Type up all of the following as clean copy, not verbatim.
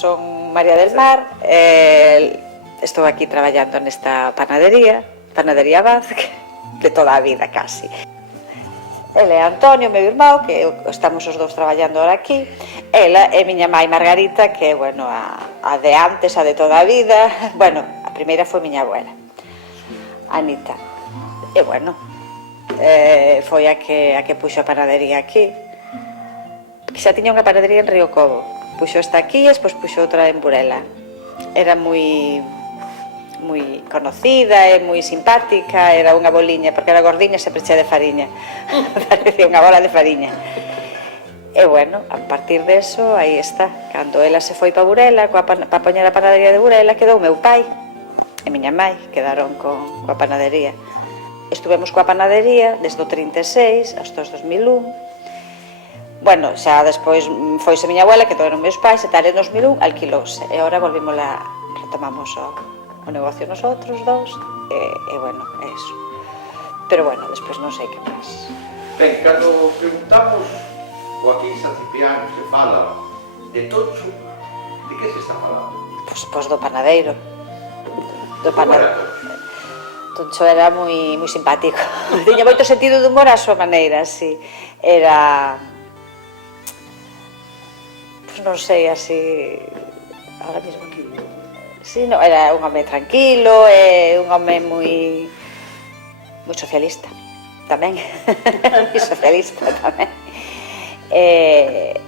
son María del Mar, estou aquí traballando nesta panadería Abad, de toda a vida casi. Ele é Antonio, meu irmão, que estamos os dous traballando ahora aquí. Ela é miña mãe Margarita, que é, bueno, a de antes, a de toda a vida. Bueno, a primeira foi miña abuela, Anita. E, bueno, foi a que puxo a panadería aquí. Que xa tiña unha panadería en Río Cobo. Puxo esta aquí e despois puxo outra en Burela. Era moi conocida e moi simpática, era unha boliña, porque era gordiña, sempre chea de fariña. Parecía unha bola de fariña. E, bueno, a partir deso, aí está. Cando ela se foi para Burela, para poñer a panadería de Burela, quedou meu pai e miña mãe, quedaron coa panadería. Estuvemos coa panadería desde o 36 hasta os 2001. Bueno, xa despois foise miña abuela, que todos eran meus pais, e tal, en 2001 alquilouse. E agora retomamos o negocio nosotros dous, e bueno, é eso. Pero bueno, despois non sei que máis. Ben, cando preguntamos o aquí en San Cipriano se fala de Toncho, de que se está falando? Pois do panadeiro. Como era Toncho era moi simpático. Tiña moito sentido de humor á súa maneira, así. Era... Pois non sei, así... Ahora mesmo aquí... Sí, no, era un home tranquilo, un home moi socialista, tamén. Moi socialista, tamén. E,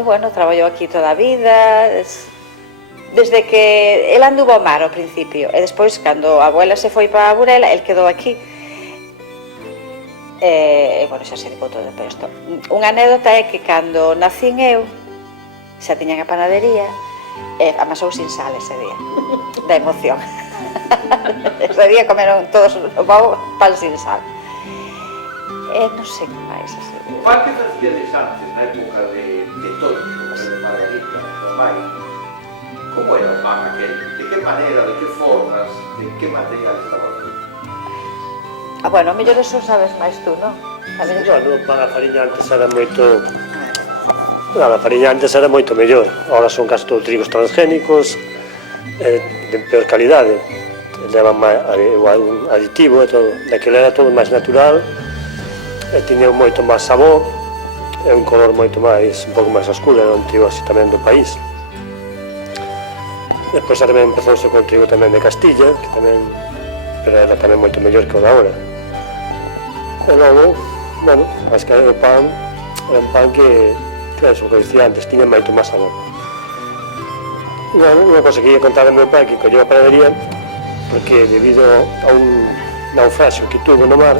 bueno, traballou aquí toda a vida, desde que el anduvo ao mar ao principio, e despois, cando a abuela se foi para Burela, el quedou aquí. E, bueno, xa se dedicou todo para isto. Unha anécdota é que cando nacín eu, xa tiñan a panadería, e amasou sin sal ese día, da emoción. Ese día comeron todos o pavo pan sin sal. E non sei que máis. O pan que facíades antes, na época de Toncho, de Margarita, do mai, como era o pan aquel? De que maneira, de que formas, de que material estaba feito? Bueno, a mellor eso sabes máis tú, non? Bueno, o pan a fariña antes era moito... A fariña antes era moito mellor, agora son casi todos trigos transgénicos, de peor calidade, levan un aditivo e todo. Daquela era todo máis natural, e tiña moito máis sabor, e un color moito máis, un pouco máis oscuro, era un trigo así tamén do país. Despois tamén empezouse con trigo tamén de Castilla, que tamén, pero era tamén moito mellor que o da hora. E logo, bueno, as que o pan, era un pan que eso, que dicía antes, tiña moito máis sabor. Unha cosa que ia contar ao meu pai, que colleu a panadería, porque debido a un naufraxio que tuvo no mar,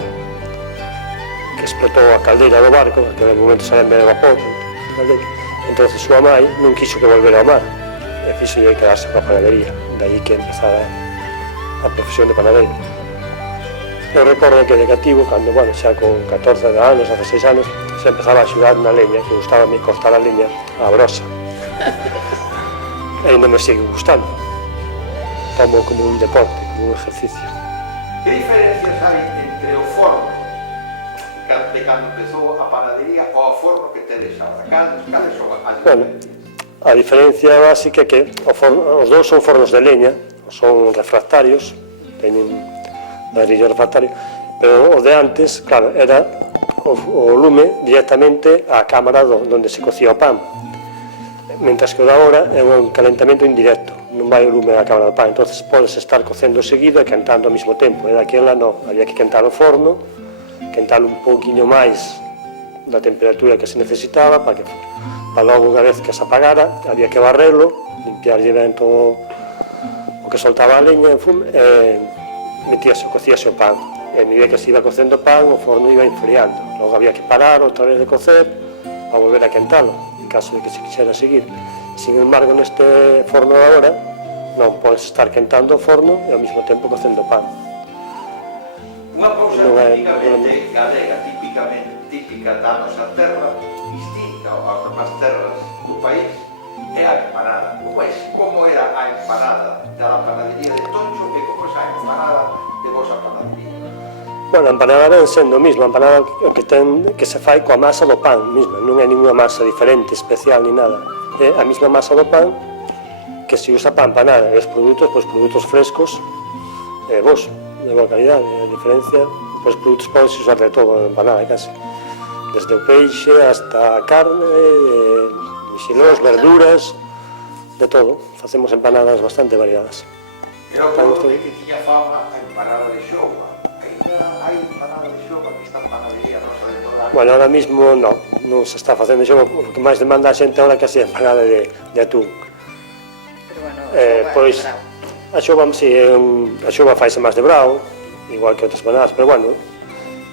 que explotou a caldeira do barco, que en momento saben de vapor, entón súa mãe non quiso que volvera ao mar, e fixo que quedarse coa panadería, daí que empezara a profesión de panadeiro. Eu recordo que de cativo, cando, bueno, xa con 14 anos, 16 anos, se empezaba a axudar na leña, que gustaba a mí cortar a leña, a brosa. E ainda me sigue gustando. Tomo como un deporte, como un ejercicio. Que diferencias hai entre o forno de cando empezou a panadería ou o forno que tedes agora? Cales son as diferencias? Bueno, a diferencia básica é que os dous son fornos de leña, son refractarios, teñen ladrillo refractario, pero o de antes, claro, era o lume directamente á cámara onde se cocía o pan, mentras que o de agora é un calentamento indirecto, non vai o lume á cámara do pan, entonces podes estar cocendo seguido e quentando ao mesmo tempo, e daquela non, había que quentar o forno, quentalo un pouquiño máis da temperatura que se necesitaba para logo unha vez que se apagara, había que barrelo, limpiarlle ben todo o que soltaba a leña en fume, cocíase o pan, e a medida que se iba cocendo o pan, o forno iba enfriando, logo había que parar outra vez de cocer para volver a quentalo, en caso de que se quixera seguir. Sin embargo, neste forno de agora, non podes estar quentando o forno e ao mesmo tempo cocendo o pan. Unha cousa típicamente galega, típica da nosa terra, distinta ás demás terras do país, é a empanada. Como era a empanada da panadería de Toncho e como é a empanada de vosa panadería? Bueno, a empanada ven sendo o mismo, a empanada que se fai coa masa do pan mesma, non é ninguna masa diferente, especial, ni nada. É a mesma masa do pan, que se usa para empanada, e os produtos, pois produtos frescos, bons, de boa calidade, a diferencia, pois produtos podes usar de todo, empanada casi, desde o peixe hasta a carne, mexilóns, verduras, de todo, facemos empanadas bastante variadas. Eu acordo que tiña fama a empanada de xogua. Ainda hai empanada de xogua nesta panadería nosa de toda a... Bueno, ahora mismo non se está facendo xogua, o que máis demanda a xente ahora é casi a empanada de atún. Pero bueno, Pois, a xogua, si, a xogua faise máis de brao, igual que outras empanadas, pero bueno,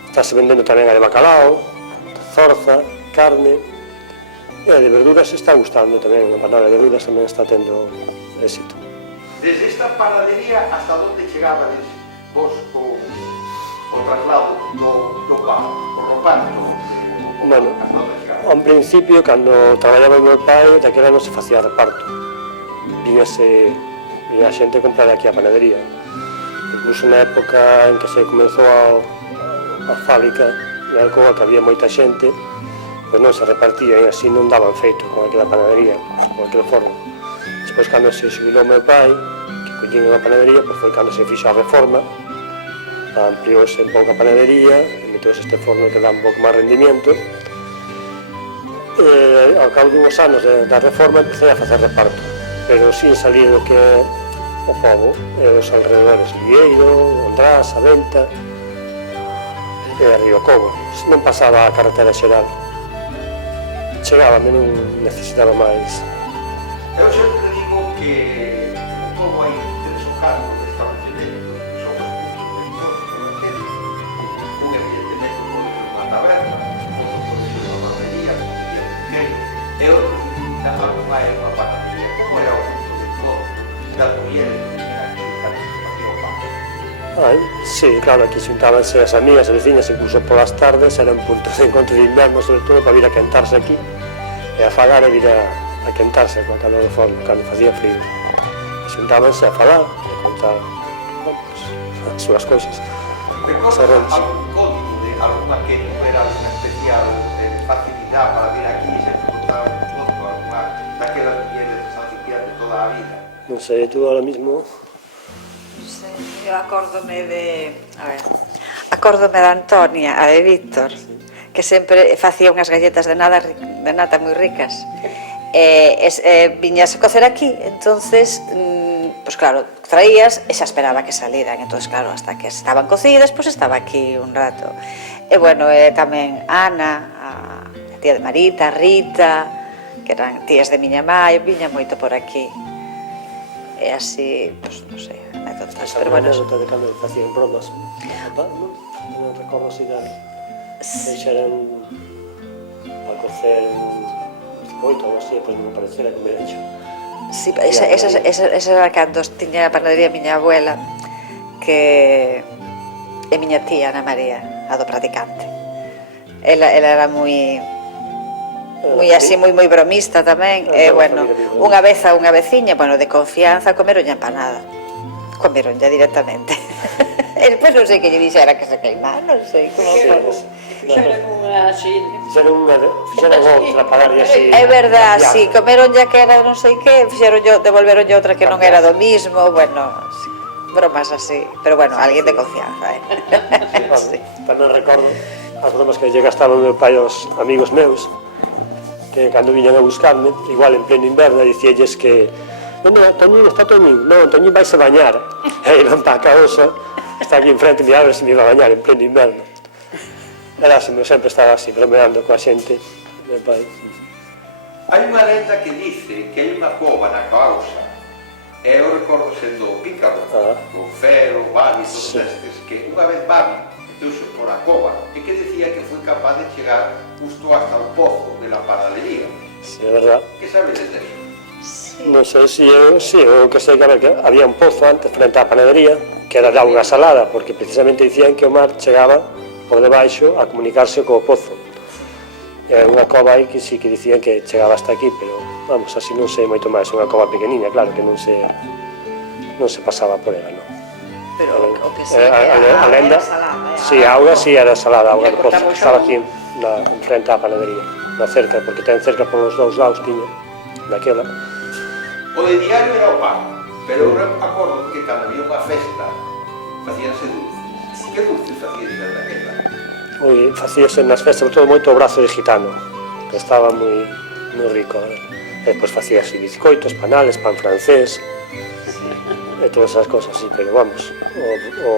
estáse vendendo tamén a de bacalao, zorza, carne, e a de verduras está gustando tamén, a empanada de verduras tamén está tendo éxito. Desde esta panadería, hasta onde chegabades vos o traslado do pan, o ropanto? Bueno, hasta onde chegabades? ao principio, cando traballaba o meu pai, daquela non se facía reparto. Vinha a xente a comprar aquí a panadería. Incluso na época en que se comezou a fábrica de Alcoa, que había moita xente, pois non se repartía e así non daban feito con aquela panadería, con aquele forno. Despois, cando se xubilou meu pai, que collín unha panadería, pois foi cando se fixo a reforma, amplióse un pouco a panadería, e meteuse este forno que dá un pouco máis rendimiento, e ao cabo de uns anos da reforma empecé a facer reparto, pero sin salir do que é o pobo e os alrededores, Vieiro, Ondrás, a Venta e a Río Cobo. Non pasaba a carretera xeral, chegaba, non necesitaba máis. Eu sempre digo que como hai 3 ou 4 establecementos que son os puntos de encontro da xente, un evidentemente pode ser unha taberna, outro pode ser unha barbería, como diría Piqueiro, e outro na algunha é unha panadería. Como era o punto de encontro das mulleres que viñan aquí cando se facía o pan? Sí, claro, aquí xuntábanse as amigas e veciñas, incluso polas tardes, era un punto de encontro de inverno, sobre todo para vir a quentarse aquí, e a falar e vir a quentarse con calor do forno, cando facía frío. E xuntábanse a falar, e contar, bueno, pues, as súas cousas. Recordas algún código de alguna que era unha especial de facilidade para vir aquí e sempre contar un conto, alguna daquelas mulleres de San Ciprián de toda a vida? Non sei, tú ahora mismo... Eu acórdome de Antonia, a de Víctor, que sempre facía unhas galletas de nata moi ricas. Viñas a cocer aquí, entonces, pues claro, traías e xa esperaba que saliran, entonces claro, hasta que estaban cocidas, pues estaba aquí un rato. E bueno, tamén Ana, a tía de Marita, Rita, que eran tías de miña mãe, viña moito por aquí. E así, pues, non sei, anécdotas, pero bueno... Esa anécdota de cando facían bromas, non recordo se deixaran a cocer un bizcoito ou así, pois non parecera que me hecho. Sí, esa era cando tiña a panadería miña abuela, que é miña tía Ana María, a do practicante. Ela era moi así, moi bromista tamén, e bueno, unha vez a unha veciña, bueno, de confianza, comeron empanada. Comeron ya directamente. E despois non sei que lle dixera que se queimara, non sei como foi. Fixeron unha así. Fixeron outra para darlle así... É verdad, sí, comeron ya que era non sei que, devolveron outra que non era do mismo, bueno, sí, bromas así, pero bueno, alguén de confianza, Sí. Tamén recordo as bromas que lle gastaban meu pai aos amigos meus, que cando viñan a buscarme, igual en pleno inverno, dicíalles que Toñín está Toñín, non, Toñín vais a bañar. E iban para a causa, está aquí enfrente, mira a ver se me iba a bañar en pleno inverno. Era así, sempre estaba así, bromeando coa xente, meu pai. Hai unha lenda que dice que hai unha cova na causa, e eu recordo sendo pícaro, con Fero, Babi, todos estes, que unha vez Babi meteuse por a cova e que decía que foi capaz de chegar justo hasta o pozo de la panadería. Sí, é verdad. Que sabedes deso? Non sei se eu que sei que había un pozo antes frente á panadería que era de auga salada, porque precisamente dicían que o mar chegaba por debaixo a comunicarse co pozo. É unha cova aí que sí que dicían que chegaba hasta aquí, pero vamos, así non sei moito máis, unha cova pequeniña, claro que non se pasaba por ela, non. Pero o que sei, a lenda, si, a auga si era salada, a auga do pozo, que estaba aquí en frente á panadería, na cerca, porque ten cerca por os dous lados tiña, daquela. O de diario era o pan, pero eu acordo que cando había unha festa facíanse dulces. Que dulces facíanse daquela? Facíase nas festas, todo moito o brazo de gitano, que estaba moi rico. Depois facíase bizcoitos, panales, pan francés, e todas esas cosas, sí, pero vamos, o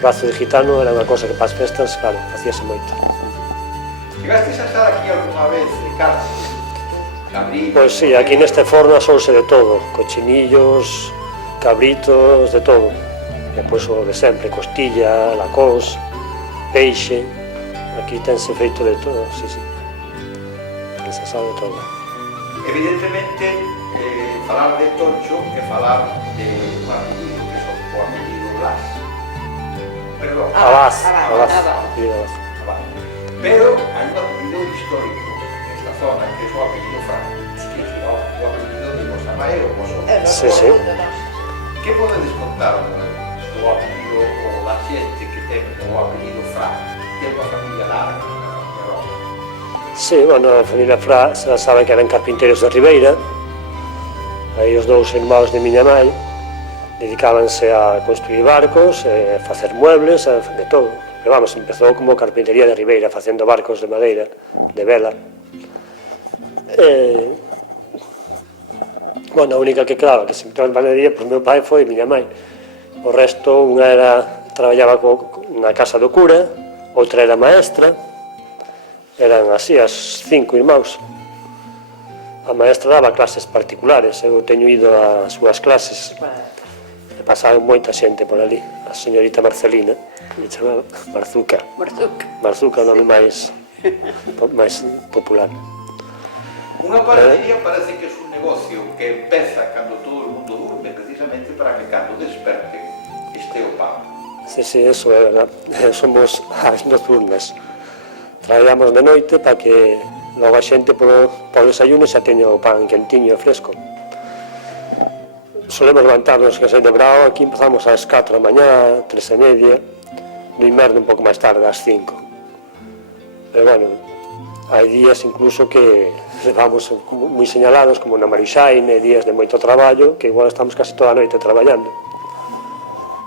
brazo de gitano era unha cosa que para as festas, claro, facíase moito. Chegastes a estar aquí alguna vez de carne? Cabrito? Pois sí, aquí neste forno asouse de todo, cochinillos, cabritos, de todo. E pois o de sempre, costilla, lacós, peixe, aquí tense feito de todo, sí, sí. Tense asado de todo. Evidentemente, falar de Tocho é falar de un apellido, que son o apellido Blas. Perdón, Abás. Abás. Pero hai un apellido histórico nesta zona, que é o apellido Franco, que é o apellido de los Amaero, Sí, sí. Que podedes contar do apellido ou da xente que ten o apellido Franco? Ten unha familia larga, Sí, bueno, a familia Fra se sabe que eran carpinteiros de Ribeira. Aí os dous irmãos de miña mãe dedicábanse a construir barcos, a facer muebles, a de todo. Pero vamos, empezou como carpintería de Ribeira, facendo barcos de madeira, de vela. Bueno, a única que, claro, que se entrou en panadería, pois meu pai foi miña mãe. O resto, unha traballaba na casa do cura, outra era maestra. Eran así as 5 irmãos. A maestra daba clases particulares, eu teño ido ás súas clases. E pasaron moita xente por ali. A señorita Marcelina, que chamaba Marzuca. Marzuca é o nome máis popular. Unha panadería parece que é un negocio que empeza cando todo o mundo durme, precisamente para que cando desperten este o pan. Sí, sí, eso é verdad. Somos as nocturnas. Traballamos de noite para que logo a xente polo desayuno xa teña o pan quentiño e fresco. Solemos levantarnos que sei de brao, aquí empezamos ás 4 da mañá, 3:30, no inverno un pouco máis tarde, ás 5. Pero bueno, hai días incluso que vamos moi señalados, como na Marixaine, días de moito traballo, que igual estamos casi toda a noite traballando,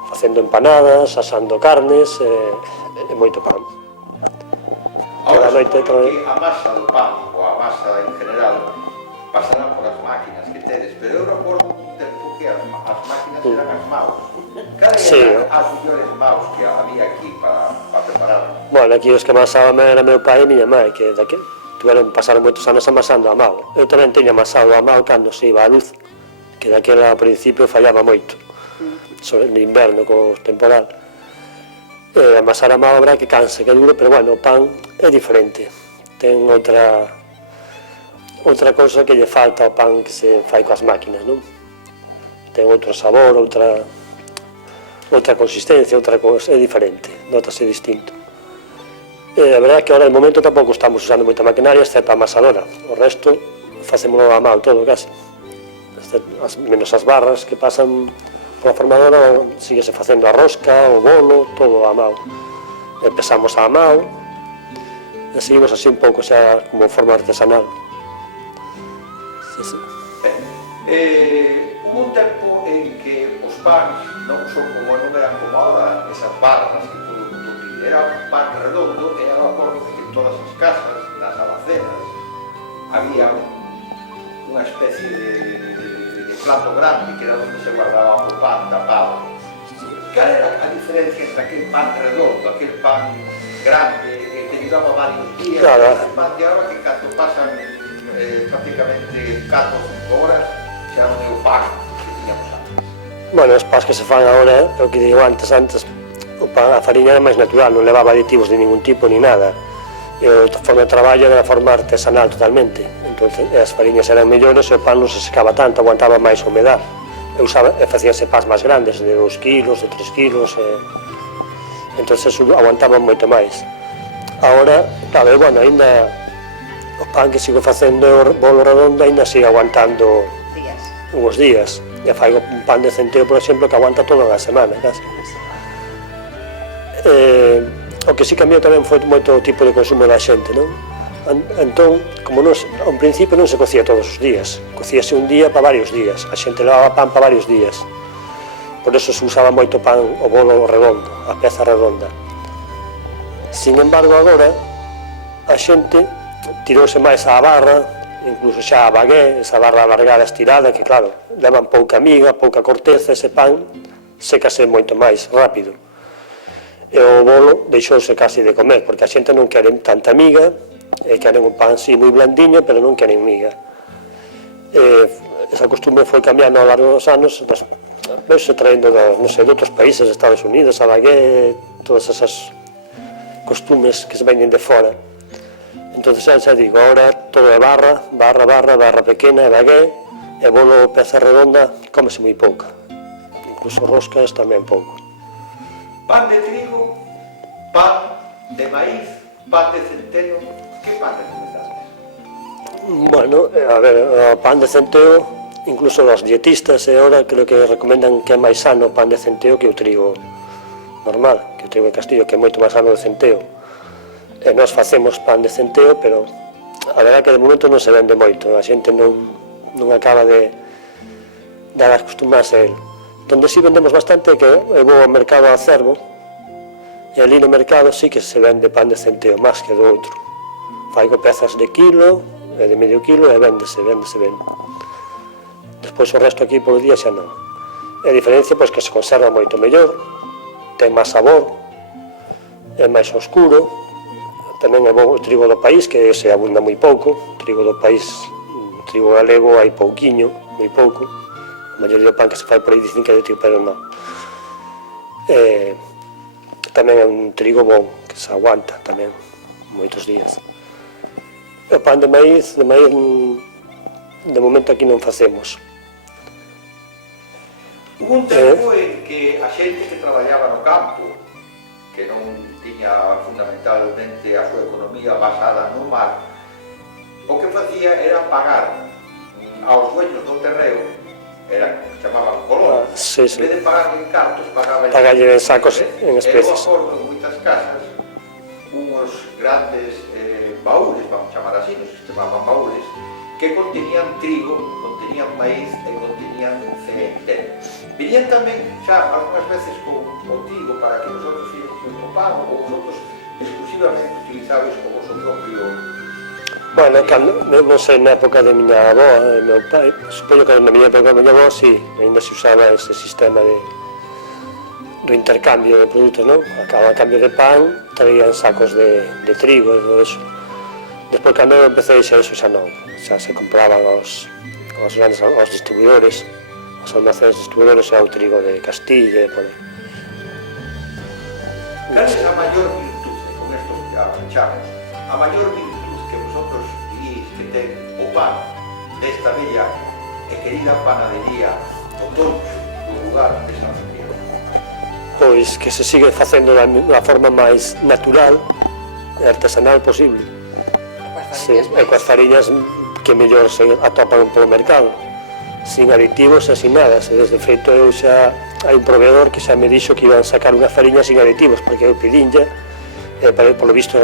facendo empanadas, asando carnes e moito pan. Ahora, noite supoño que a masa do pan, ou a masa en general, pasará por as máquinas que tedes, pero eu recordo un tempo que as máquinas eran as maus. Cales eran as mellores maus que había aquí para preparar? Bueno, aquí os que amasaban era meu pai e miña mãe, que pasaron moitos anos amasando a mao. Eu tamén teño amasado a mao cando se iba a luz, que daquela ao principio fallaba moito, sobre no inverno, co temporal. Amasar a mao habrá que canse, que dure, pero bueno, o pan é diferente. Ten outra cousa que lle falta ao pan que se fai coas máquinas, non? Ten outro sabor, outra consistencia, outra cousa, é diferente, notase distinto. A verdade é que ahora, de momento, tampouco estamos usando moita maquinaria, excepto a amasadora. O resto, facémolo a mao todo, casi. Menos as barras que pasan pola formadora, síguese facendo a rosca, o bolo, todo a mao. Empezamos a mao, e seguimos así un pouco xa como forma artesanal. Sí, sí. Hubo un tempo en que os pans non son como non eran como ahora, esas barras que todo o mundo pide. Era un pan redondo e era o acordo que en todas as casas, nas alacenas, había unha especie de plato grande que era onde se guardaba o pan tapado. Cal era a diferencia entre aquel pan redondo, aquel pan grande que llevaba varios días, claro, ese pan de ahora que cando pasan prácticamente 4 ou 5 horas xa non é o pan que tiñamos antes? Bueno, os pans que se fan agora, é o que digo antes, a fariña era máis natural, non levaba aditivos de ningún tipo ni nada. E a forma de traballo era a forma artesanal totalmente. Entonces, as fariñas eran mellores e o pan non se secaba tanto, aguantaba máis a humedad. Facíanse pás máis grandes, de 2 kilos, de 3 kilos, entonces aguantaban moito máis. Agora, claro, bueno, ainda o pan que sigo facendo o bolo redondo ainda sigue aguantando uns días. E fai un pan de centeo, por exemplo, que aguanta toda a semana, casi. O que sí cambiou tamén foi moito o tipo de consumo da xente, non? Entón, como non, ao principio non se cocía todos os días, cocíase un día para varios días, a xente levaba pan para varios días. Por eso se usaba moito pan, o bolo redondo, a peza redonda. Sin embargo, agora, a xente tirouse máis á barra, incluso xa a bagué, esa barra alargada estirada, que claro, levan pouca miga, pouca corteza, ese pan sécase moito máis rápido. E o bolo deixouse casi de comer, porque a xente non quere tanta miga, e queren un pan así moi blandiño, pero non queren miga. Esa costumbre foi cambiando ao largo dos anos, veuse traendo de outros países, Estados Unidos, a bagué, todas esas costumes que se veñen de fora. Entón, xa digo, agora todo é barra pequena, bagué, e bolo peza redonda, cómese moi pouca. Incluso roscas tamén pouco. Pan de trigo, pan de maíz, pan de centeno, que pan recomendades? Bueno, a ver, o pan de centeo, incluso os dietistas ahora creo que recomendan que é máis sano o pan de centeo que o trigo normal, que o trigo de Castillo, que é moito máis sano de centeo. E nós facemos pan de centeo, pero a verdade é que de momento non se vende moito, a xente non acaba de acostumarse a él. Donde sí vendemos bastante, que eu vou ao mercado a Cervo, e ali no mercado sí que se vende pan de centeo, máis que do outro. Faigo pezas de quilo, e de medio quilo, e véndese. Despois o resto aquí polo día xa non. E a diferencia, pois, que se conserva moito mellor, ten máis sabor, é máis oscuro, tamén é bo o trigo do país, que se abunda moi pouco, o trigo do país, o trigo galego hai pouquiño, moi pouco, a maioría do pan que se fai por aí dicen que é de trigo, pero non. Tamén é un trigo bon, que se aguanta tamén moitos días. O pan de maíz de momento aquí non facemos. Hubo un tempo en que a xente que traballaba no campo, que non tiña fundamentalmente a súa economía basada no mar, o que facía era pagar aos dueños do terreo, chamaban colón, Sí. en vez de pagar en cartos, pagaban en sacos, en especies. Eu acordo en moitas casas unhos grandes baúles, vamos chamar así, non se chamaban baúles, que contenían trigo, contenían maíz e contenían centeno. Vinían tamén xa algunhas veces con trigo para que nosotros fixemos o pan, ou vosotros exclusivamente utilizabais o vosso propio. Bueno, non sei, na época de miña avó, meu pai, supoño que na miña época de miña avó, sí, ainda se usaba ese sistema do intercambio de produtos, non? A cada cambio de pan traían sacos de trigo e todo eso. Despois, cando eu empecé xa eso, xa non, xa se compraban aos distribuidores, aos almacenes distribuidores, xa o trigo de Castilla e por aí. Cal é a maior virtude, con esto que aprovechamos, a maior virtude que vosotros diríais que ten o pan desta bella e querida panadería o Toncho, do lugar de San Felipe? Pois que se sigue facendo da forma máis natural e artesanal posible. Sí, e coas fariñas que mellor se atopan polo mercado, sin aditivos e sin nada. Desde feito, eu xa hai un proveedor que xa me dixo que iban sacar unha fariña sin aditivos, porque eu pidinlla, e polo visto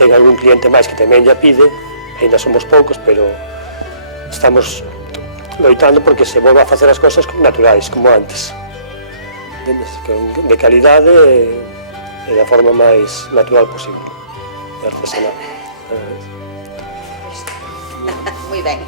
ten algún cliente máis que tamén ya pide, ainda somos poucos, pero estamos loitando porque se volva a facer as cousas naturais, como antes. De calidade e da forma máis natural posible, e artesanal. Moi ben.